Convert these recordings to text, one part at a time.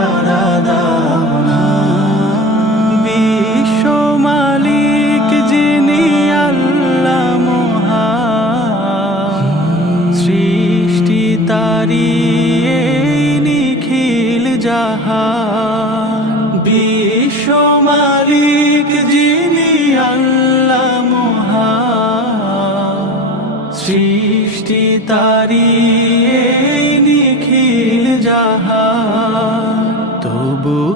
সারা দাও না বিশ্ব মালিক যিনি আল্লাহ মহান সৃষ্টি তারি নিখিল জাহান বিশ্ব মালিক যিনি আল্লাহ মহান সৃষ্টি তারি নিখিল তবু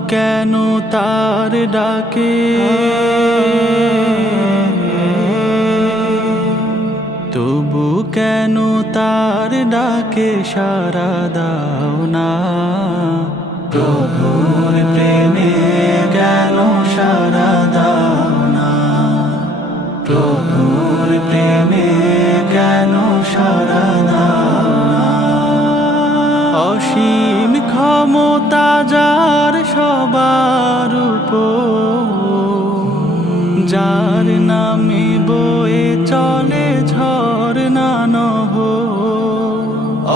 কেন তার ডাকে? তবু কেন তার ডাকে সারা দাও না? প্রভুর প্রেমে কেন সারা দাও না? প্রভুর অসীম ক্ষমতা যার সবার যার নামে বয়ে চলে ঝর্ণা নহ।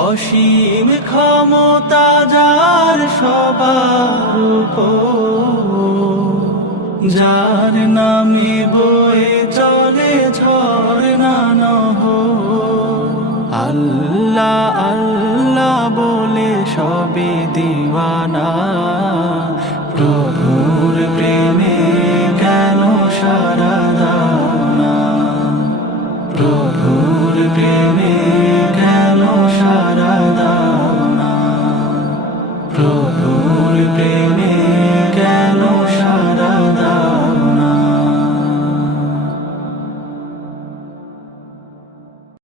অসীম ক্ষমতা যার সবার যার নামে বয়ে চলে ঝর্ণা নহ। আল্লাহ দিওয়ানা প্রভুর প্রেমে কেন সারা দানা প্রভুর প্রেমে কেন সারা দানা প্রভুর প্রেমে